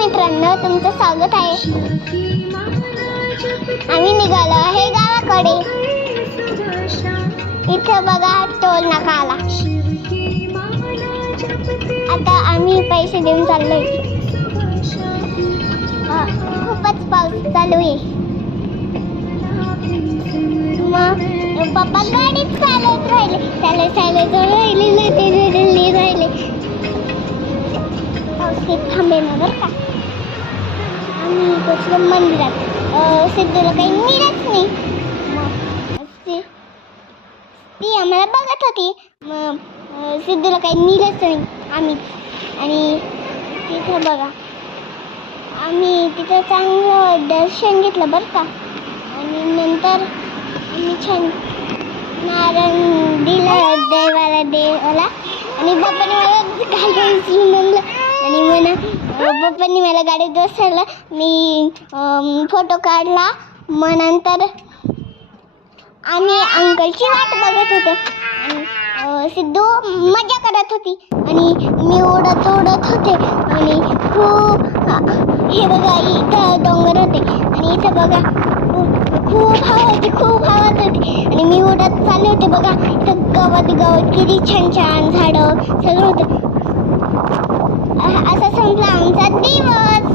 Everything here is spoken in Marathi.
मित्रांनो, तुमचं स्वागत आहे. आम्ही निघालो आहे गावाकडे. इथं बघा टोल नाका आला. आता आम्ही पैसे देऊन चाललोय. खूपच पाऊस चालू आहे. मग पप्पा गाडीच चालवत राहिले. पाऊस थांबेना बरं का. आम्ही कसलं मंदिरात सिद्धूला काही मिळत नाही. मग ती आम्हाला बघत होती. मग सिद्धूला काही मिळत नाही आम्ही. आणि तिथं बघा आम्ही तिथं चांगलं दर्शन घेतलं बरं का. आणि नंतर आम्ही छान नारायण दिलं देवाला. आणि बाप्पाने मला घालून म्हणलं आणि पप्पांनी मला गाडीत बसवलं. मी फोटो काढला. मग नंतर आम्ही अंकलची वाट बघत होतो. आणि सिद्धू मजा करत होती आणि मी उडत होते. आणि खूप हे बघा इथं डोंगर होते आणि इथं बघा खूप हवा होती. आणि मी उडत चालले होते. बघा इथं गवत किती छान झाडं सगळं होतं. असा संपला आमचा दिवस.